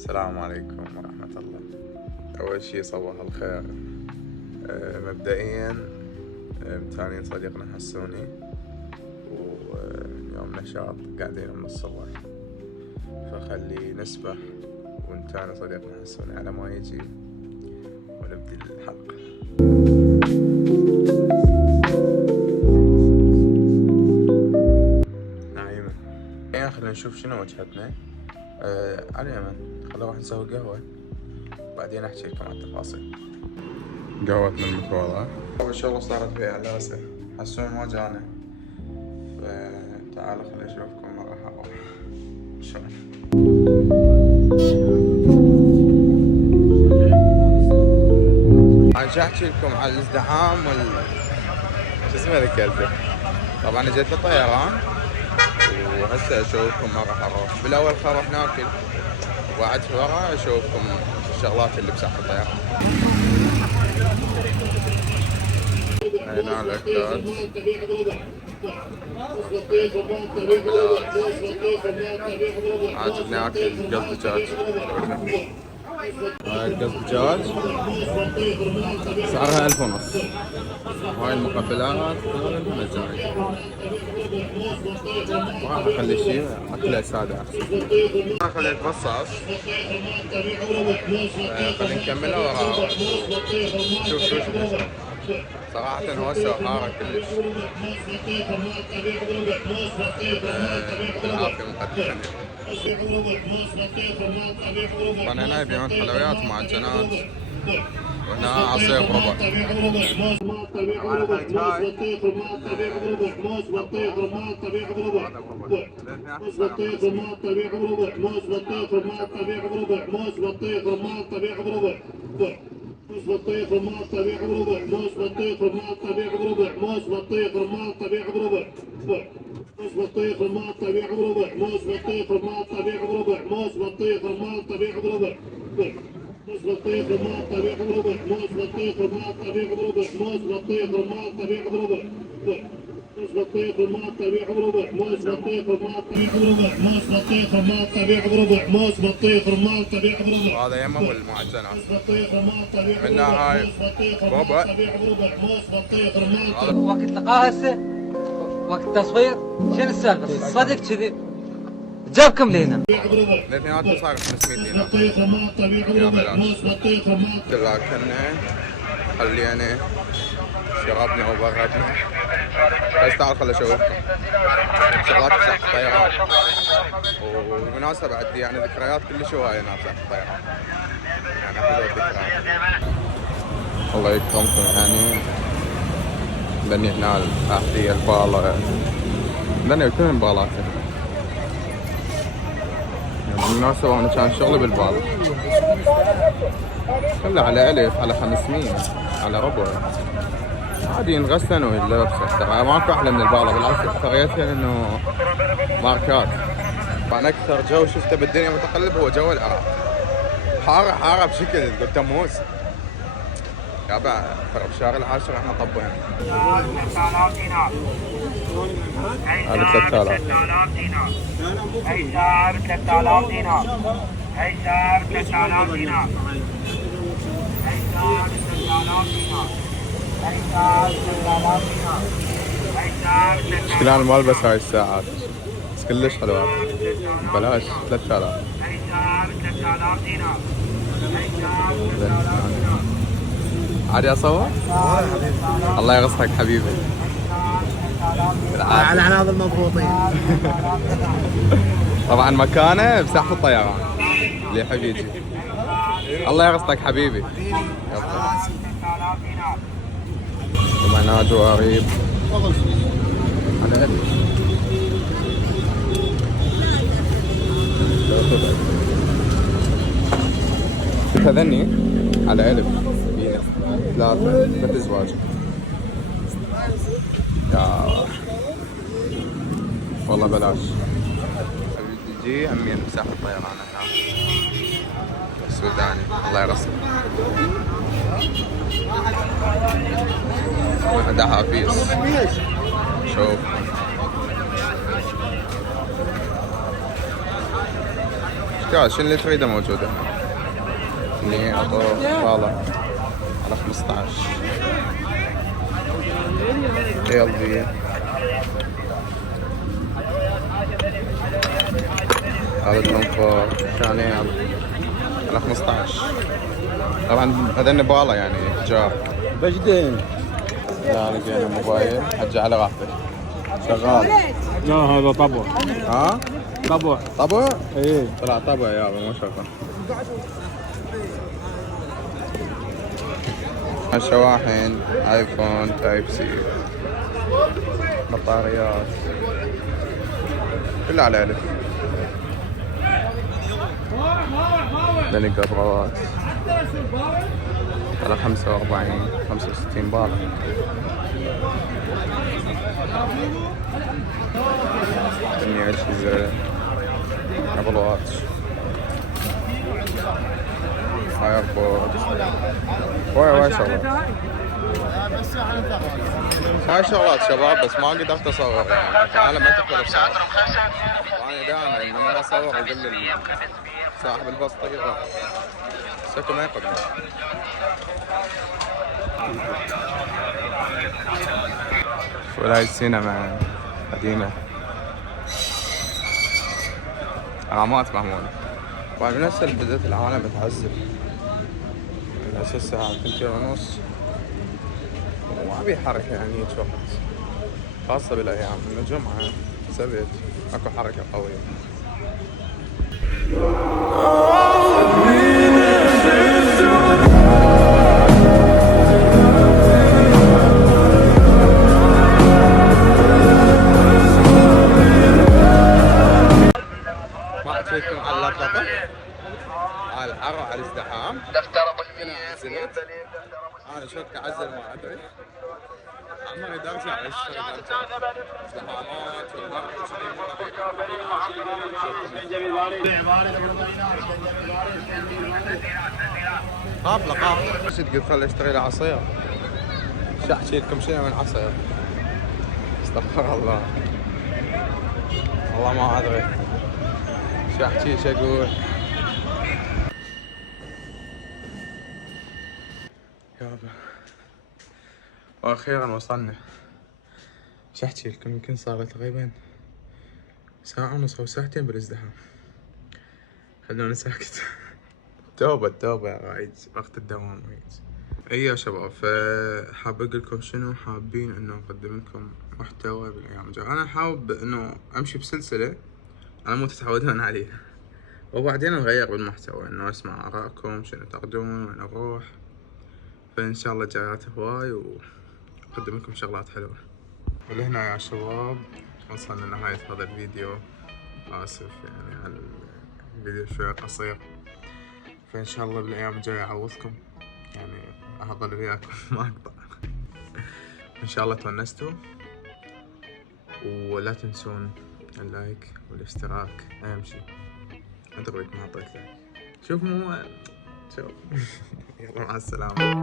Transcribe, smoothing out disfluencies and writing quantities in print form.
السلام عليكم ورحمة الله. أول شي صباح الخير. مبدئيا متهانين صديقنا حسوني، ويوم نشاط قاعدين من الصبح، فخلي نسبح ونتهانى صديقنا حسوني على ما يجي ونبدي الحلقة. نايمة. خلينا نشوف شنو وجهتنا. على اليمن خلينا نروح نسوي قهوة بعدين احكي لكم عن التفاصيل. قهوتنا المتواضعة اول شغلة صارت فيها علاسة، حسون ما جانا، فتعالوا خلينا نشوفكم راح اروح شلون. انا شو احكي لكم على الازدحام شو اسمه ذكرته. طبعا اجت الطيران وهسه اشوفكم ما راح اروح. بالاول خرف ناكل وبعد ورا اشوفكم الشغلات اللي بساحة الطيران. هنا الاكلات عاجبني اكل قص دجاج. هاي القص دجاج سعرها 1500. هاي المقبلات مجانية. راح اخلي شيء اكله ساده احسن. انا خليت رصاص، خلينا نكملها ورا. شوف صراحة هوسة وحارة كلش. بالعافية مقدمة. طبعا هنا يبيعون حلويات ومعجنات، وهنا عصير بربع. موز بطيخ رمان طبيعي بربع. موز بطيخ رمان طبيعي بربع. موز بطيخ رمان طبيعي بربع. موز بطيخ رمان طبيعي بربع. موز بطيخ رمان طبيعي بربع. موز بطيخ رمان طبيعي بربع. موز بطيخ رمان طبيعي بربع. موز بطيخ رمان طبيعي بربع. موز بطيخ رمان طبيعي بربع. موز بطيخ رمان طبيعي بربع. موز بطيخ رمان طبيعي بربع. موز بطيخ رمان طبيعي بربع. موز بطيخ رمان طبيعي بربع. هذا يمه والمعجنات منها هاي بربع. وقت لقاها هسه وقت التصوير شنو السالفه؟ صدق كذي جابكم لهنا. الاثنيناتهم صار 500 دينار يا بلاش. لكن خلينا شربنا وبردنا. بس تعال خل اشوفكم شغلات بساحة الطيران. وبالمناسبة بعد يعني ذكريات كلش هواية هنا بساحة الطيران، يعني حلوة الذكريات. الله يكرمكم يعني. لاني هنا الاحذية البالة، لاني كلهم بالات. بالمناسبة انا كان شغلي بالبالة كله على 1000 على 500 على ربع عادي ينغسلن ويلبسن. ترى ماكو احلى من البالة بالعكس، اكثريتها انه ماركات. انا اكثر جو شفته بالدنيا متقلب هو جو العراق. حارة بشكل تقول تموز. يابا ترى بشهر العاشر احنا طبينا. هذا 3000 دينار. اي سعر 3000 دينار. اي سعر 3000 دينار. اي سعر 3000 دينار. اي سعر 3000 دينار. اي سعر شكلها الملبس هاي الساعات بس كلش حلوة بلاش 3000. اي سعر 3000 دينار. اي سعر 3000 دينار. عادي اصور؟ الله يغصبك حبيبي. على عناض المضبوطين. طبعا مكانه بساحة الطيران اللي يحب يجي. الله يغصبك حبيبي. طبعا اجوا قريب على كذني على 1000 ثلاث ازواج. يا والله بلاش. تجي امين مساحة الطيران هنا السوداني. الله يرسل. هذا حفيظ. شوف يا شنو اللي تريده موجود هنا. اللي عطوه طالع على 15. يلدي هذا التنفور ثاني على 15. طبعا هذا نباله يعني تجار. بجدين. لا لقينا موبايل حجي على راحتك شغال. لا هذا طبع. ها؟ طبع. طبع؟ ايه طلع طبع يابا مو شغال. الشواحن ايفون تايب سي، بطاريات كلها على الف. نلقى بروات على 45 65 بالة. إني أجهزة أبل واتش فاير بورد وايد شغلات. هاي شغلات شباب بس ما قدرت اصور يعني تعال ما تقدر تصور. وانا دائما لما اصور اقول صاحب البسطيرة سكو ما يقدر. ولاية سينما قديمة علامات محمولة. طبعا من هسه بدأت العالم بتعذب. من هسه الساعة 2:30 وما أبي حركة يعني هيك وقت، خاصة بالأيام من الجمعة سبت أكو حركة قوية. ما أعطيكم على اللقطة على الحر وعلى الازدحام. نزلت أنا شوك أعزل ما أدري عمري درجة على ازدحامات قافلة قافلة. ايش تقول خل اشتري لي عصير؟ شو احكي لكم شنو من عصير؟ استغفر الله والله ما ادري شو احكي شو اقول. يابا واخيرا وصلنا. شو احكي لكم يمكن صار تقريبا ساعة ونص او ساعتين بالازدحام. خلوني ساكت. توبة يا رايد وقت الدوام رايد. اي يا شباب فحاب اقول لكم شنو حابين انه نقدم لكم محتوى بالايام الجاية. انا حابب انه امشي بسلسلة انا مو تتعودون عليها وبعدين نغير بالمحتوى انه اسمع ارائكم شنو تاخذون وين اروح. فان شاء الله جايات هواي واقدم لكم شغلات حلوة. ولهنا يا شباب وصلنا لنهاية هذا الفيديو. اسف يعني على الفيديو شوية قصير. فان شاء الله بالايام الجاية اعوضكم يعني اظل وياكم ما اقطع. ان شاء الله تونستوا ولا تنسون اللايك والاشتراك اهم شي. ادرك ما اعطيت لايك. شوف مو شوف. يلا مع السلامة.